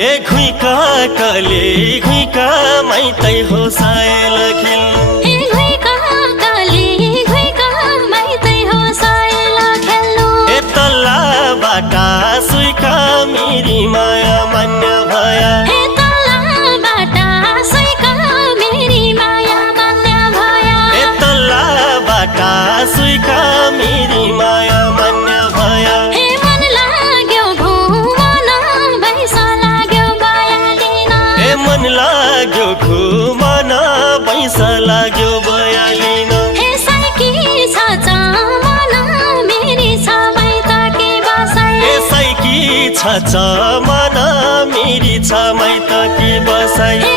ए घुइका कले घुइका माइतै हो सायल खिल ए घुइका कले घुइका माइतै हो सायल खेल्नु ए तल्ला बाटा सुइका मेरी माया मान्य भया ए तल्ला बाटा सुइका मेरी माया मान्य भया ए तल्ला बाटा सुइका मेरी माया मान्य भया ए मन लाग्यो घुमन बैसा लाग्यो बयालिन ए मन लाग्यो घुमन पैसा लाग्यो बयालिन ए साइकी छ चमन मेरी छ माइतकी बसाइ ए साइकी छ चमन मेरी छ माइतकी बसाइ ए